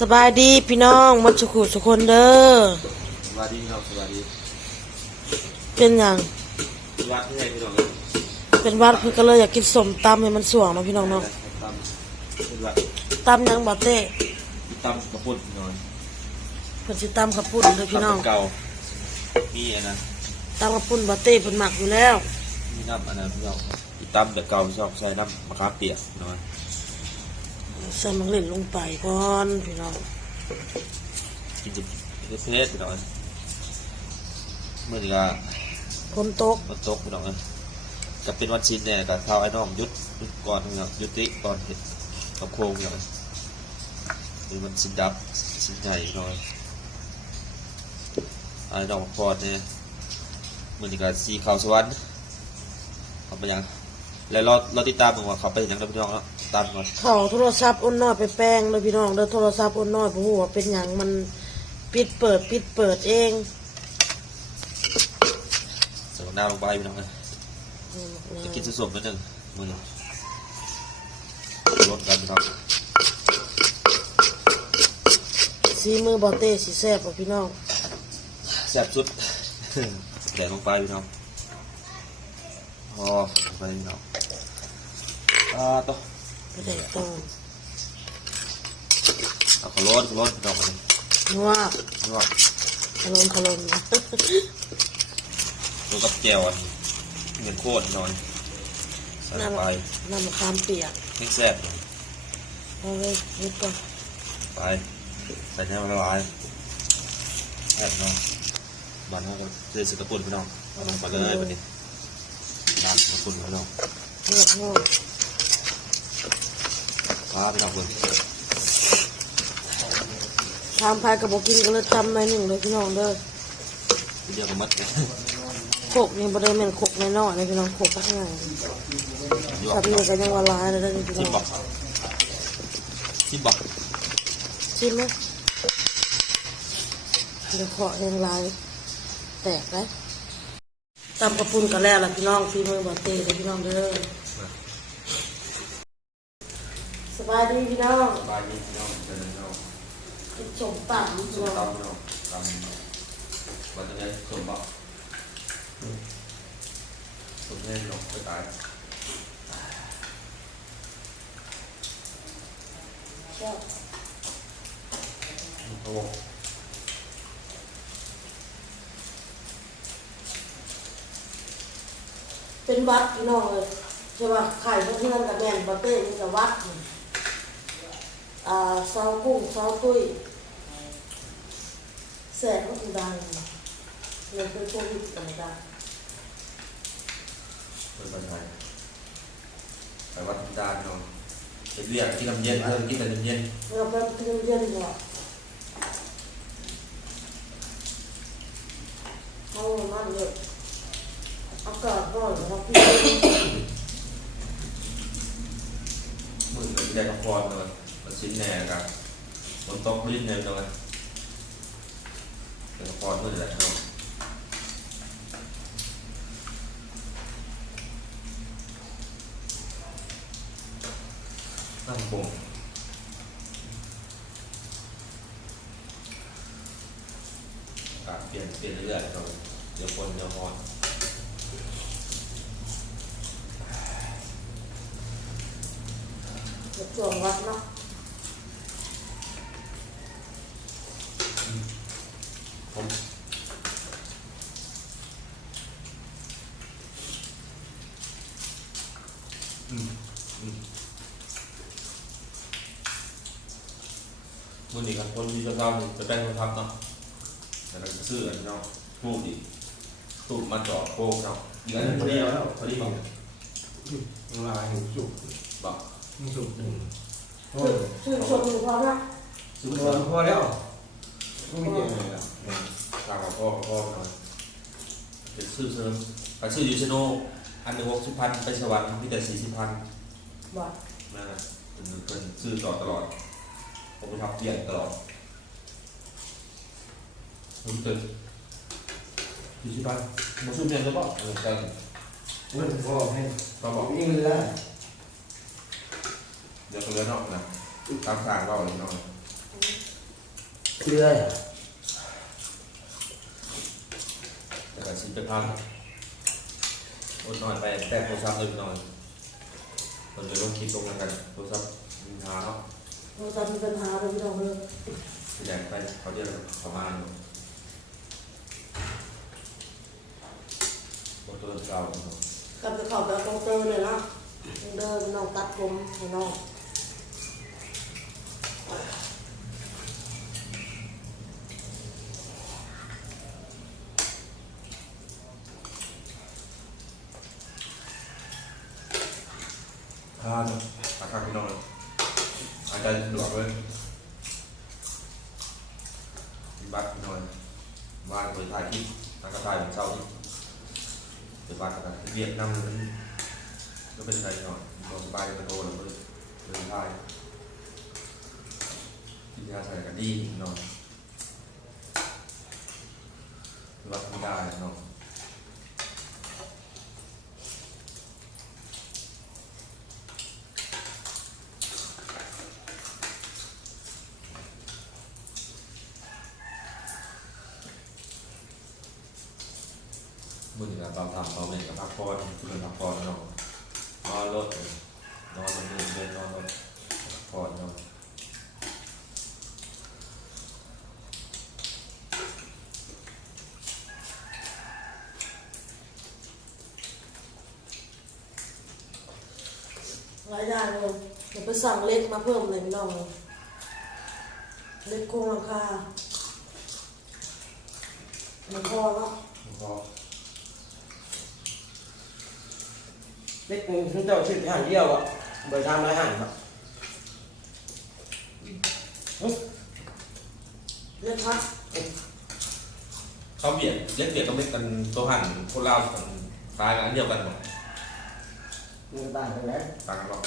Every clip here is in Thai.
สบายดีพี่น้องหมันสุขุสุคนเด้อสวัสดีครับสวัสดีเป็นอย่างวัดที่ไหนพี่น้องเป็นวัดเพิ่นก็เลยอยากกินสมตำให้มันสวงเนาะพี่น้องเนาะตำเป็นวัดตำหยังบ่เต้ตำกระปุ่นพี่น้องเพิ่นสิตำข้าวปุ้นเด้อพี่น้องตำเก่ามีอันนั้นตำข้าวปุ้นบ่เต้เพิ่นหมักอยู่แล้วมีน้ำอันนั้นพี่น้องอีตำแบบเก่าชอบใส่น้ำมะขามเปียกพี่น้อง ใส่มังเล่นลงไปก่อนพี่น้องกินจิบเทสพี่น้องเมื่อนี้ก็ฝนตกมันตกพี่น้องจะเป็นวันชินเนี่ยกับเท้าไอ้น้องยุดยุดก่อนพี่น้องยุติก่อนเห็ดกับโค้งพี่น้องเป็นวันชินดับชินใหญ่พี่น้องไอ้น้องพอดเนี่ยมื่อนี้ก็สีขาวสวรรค์เขาไปยัง แล้วเราเราติดตามมึงว่าเขาไปยังแล้วพี่น้องเนาะตามก่อนเข้าโทรศัพท์อ้นน้อยไปแป้งเด้อพี่น้องเด้อโทรศัพท์อ้นน้อยบ่ฮู้ว่าเป็นหยังมันปิดเปิดปิดเปิดเองใส่หน้าลงไปพี่น้องเลยจะกินสดๆนิดหนึ่งมือนี้รวมกันพี่น้องสีมือบ่เต้สิแซ่บบ่พี่น้องแซ่บสุดแดงลงไปพี่น้องพอลงไปพี่น้อง อ่าต่อไปได้ต้มเอาขาวโล้นขาวโล้นพี่น้องมาเลยนัวนี่ว่าขลมขลมดูกับแจวอันเหมือนโคตรหน่อยใส่ลงไปน้ำมะขามเปียกให้แซ่บเอาไว้นิดก่อนไปใส่น้ำละลายแซ่บเนาะบ้านเราก็เจอสกระปุ่นพี่น้องเอาลงไปเลยวันนี้น้ำสกระปุ่นพี่น้องงอกงอกพาพี่น้องเบิ่งทำพายกระบอกกินก็เลยจำในหนึ่งเลยพี่น้องเด้อเดียวก็มัดเลยโขกนี่บริเวณโขกในนอกเลยพี่น้องโขกพักไงหยวกกับนี่ก็ยังละลายเลยนะพี่ชิมน้บอองกชิมบอกชิมไหมเดี๋ยวขอยังลายแตกเลยตำกระปุนกันแล้วล่ะพี่น้องฟีมือบอเต้เลยพี่น้องเด้อ สบายดีพี่น้องบายนี้พี่น้องเจริญน้องกินชมตำพี่ส้มน้องตำพี่น้องตำวันนี้ส้มบอกส้มแห้งน้องไปตายโอ้เป็นวัดพี่น้องเลยใช่ป่ะไข่เพื่อนกับแม่นบอเต้นี่กับวัด นี่อ่าเซากุ้งเซาตุ้ยแสบก็คือดังเงินเป็นโควิดกันดังเป็นปัญหาไปวัดธรรมดา พี่น้องไปเรียกกินน้ำเย็นเพิ่มกินแต่น้ำเย็นเราไปเรียนเรียนหัวเอามันอะอากาศร้อนนะครับพี่มือเราจะได้พักผ่อนเลยมันชิ้นแน่กันฝนตกลิ้นเลยเลยเป็นพักผ่อนมือแหละเนาะตั้งปุ่มอากาเปลี่ยนเปลี่ยนเรื่อยๆเราเดี๋ยวฝนเดี๋ยวร้อนเดี๋ยวช่วงวัดเนาะ ผมมื่อนี้ครับคนมีเจ้าหนึ่งจะเป็นคนทำเนาะแต่เราจะซื้ออันนี้เนาะทูบดิทูบมาจ่อโค้งเนาะอีกอันหนึงพอดีแล้วพอดีบอกลายหมูสุกบอกหมูสุกหนึ่งโอ้ชื่อชมหนึ่งพอนะซื้อพมาอพอแล้วก็ไม่เจ็บเลยล่ะ ตามกับพ่อกับพ่อหน่อยเป็นซื้อเสริมไปซื้อยูชโนอันหนึ่งหกสิบพันไปสวรรค์มีแต่สี่สิบพันบอกนั่นแหละเป็นเป็นซื้อต่อตลอดผมไปทำเปลี่ยนตลอดผมตื่นสี่สิบพันมาซื้เมียนแล้วก็เออกันเงินพ่อให้ก็บอกยิ่งเลยละเดี๋ยวตัวเลือนอกนะตามทางเอาเลยนอกอเรือย แต่ก็สิไปพักอดนอนไปแต่โทรศัพท์เลยนอนมันเลยลงคลิปลงกันโทรศัพท์มีปัญหาเนาะเราจะมีปัญหาเลยพี่น้องเลยแสดงไปเขาเรียกประมาณบทตัวเก่าเนาะกลับไปเข้าไปเอาตรงเตอร์เลยนะเดินน้องตัดผมให้น้อง พาเนาะอาคาพี่น้องเลยอาจารย์สะดวกเลยมีบัตรพี่น้อยว่างเปิดถ่ายคลิปนักกระต่ายของเช้านี่เปิดบัตรกันเวียดนามมันก็เป็นไรหน่อยลองสบายกันโตแล้วก็เลยเปิดถ่ายกินยาใส่กันดีหน่อยหรือว่าธรรมดาเนาะ มือกับเราทำเราเป็นกับพักผ่อนเพื่อนพักผ่อนเนาะนอนรถนอนมันมือเดินนอนรถพักผ่อนเนาะรายได้เลยเดี๋ยวไปสั่งเล็กมาเพิ่มเลยพี่น้องเลยเล็กโครงหลังคามันพอเนาะพอ เล็กนึงซึ่งเจ้าชื่ออาหารเดียวอะเบอร์ทำอาหารครับเล็กพักเขาเบียดเล็กเบียดก็ไม่กันตัวหันคนลาวกันตายกันอันเดียวกันหมดมือต่างกันไหมต่างกันหรอก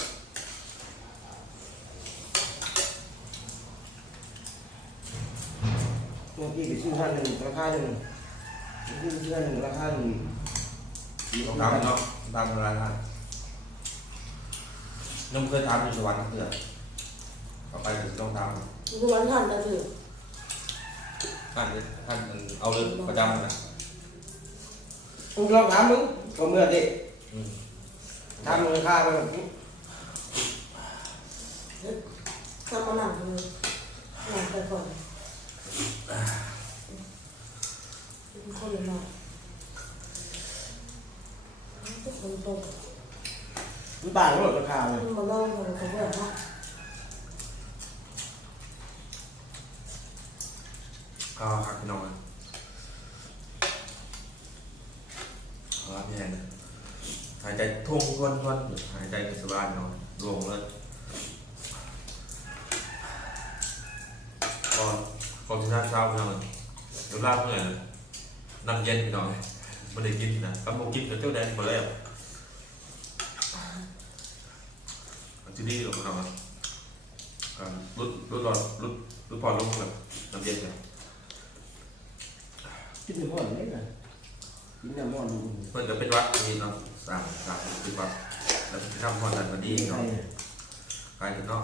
เมื่อกี้ไปซื้อห้าหนึ่งราคาหนึ่งซื้อเสื้อหนึ่งราคาหนึ่งต้องทำเนาะทำอะไรท่านน้องเคยทำอยู่สวรรค์เพื่อนต่อไปก็จะต้องทำทุกวันทันนะถือท่านท่านเอาเลยประจำนะมึงลองถามมึงก็เมื่อเด็กอืมทำราคาไปแบบนี้ทำมาหนังเลยหนังไปก่อนเป็นคนเลยมาทุกคนตก มันต่างกันหมดราคาเลยมันมาเล่าให้เราเพื่อเนาะก็หักพี่น้องนะเอาละพี่แอนะหายใจทุ่งทวนทวนหายใจสบายเนาะรวมเลยก่อนก่อนที่จะเช้าพี่น้องเดี๋ยวลาบเมื่อยนะน้ำเย็นพี่น้องไม่ได้กินนะก็บอกกินกับเจ้าแดงมาแล้ว อันที่นี่หรอกพี่น้องนะอ่ารุดรุดรอดรุดรุดพอลงแบบน้ำเย็นเลยคิดถึงพ่อไหนกันกินน้ำมันดูเพื่อนก็เป็นวัดนี่เนาะสร้างสร้างเป็นวัดแล้วที่ทำพรกันก็ดีใครเนาะกลายเป็นเนาะ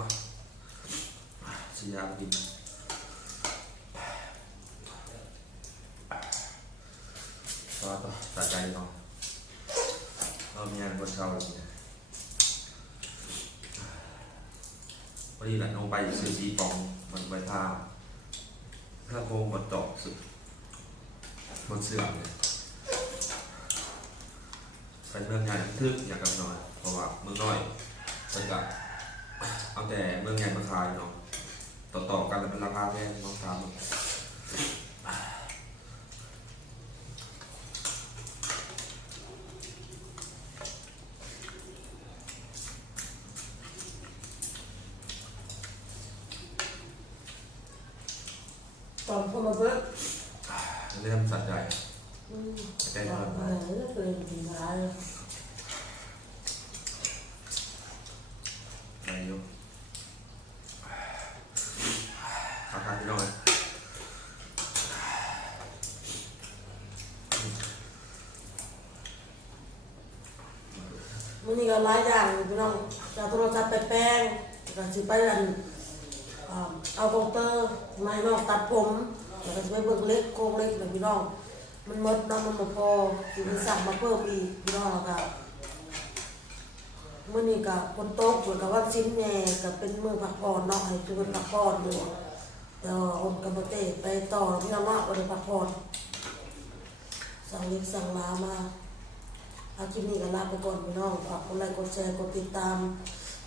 สียางกินก็ต่อตัดใจเนาะเรามีงานบนเช้าแบบนี้ พอดีแหละลงไปซื้อสีปองมันใบท่าถ้าโคงบนตอกสุดบนเสื่อมเลยเป็นเมืองใหญ่ทึกอยากกับน้อยเพราะว่าเมืองน้อยเป็นกับเอาแต่เมืองใหญ่มาขายเนาะต่อๆกันแล้วเป็นราคาแพงน้องทำตอนเข้ามาเบิก เริ่มสัตว์ใหญ่ อืม ใจตร้ออนนอะไรก็เลยดีร้ายใจอยู่ราคาพี่น้อยมันนี่ก็หลายอย่างพี่น้องจะโทรศัพท์ไปแป้งก็สิไปอันเอาคอมเตอร์มาให้น้องตัดผมแล้วก็จะไปเบิ่งเล็กโครงเล็กนะพี่น้อง มันหมดน้ำมันบ่พอสิไปสั่งมาเพิ่มอีกพี่น้องแล้วก็มื้อนี้ก็ฝนตกฝนก็วันสิ้นแม่ก็เป็นมื้อพักผ่อนเนาะให้ทุกคนพักผ่อนอยู่เดี๋ยวอนกับบ่เตะไปต่อพี่น้องว่าบ่ได้พักผ่อนสั่งเล็กสั่งลามาเอาคลิปนี้ก็ลาไปก่อนพี่น้องฝากกดไลค์กดแชร์กดติดตาม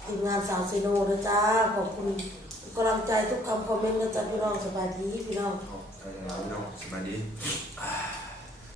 ทีมงานสาวซีโนด้วยจ้าขอบคุณกำลังใจทุกคำคอมเมนต์นะจ๊ะพี่น้องสบายดีพี่น้องเอาไปแล้วเนาะสบายดี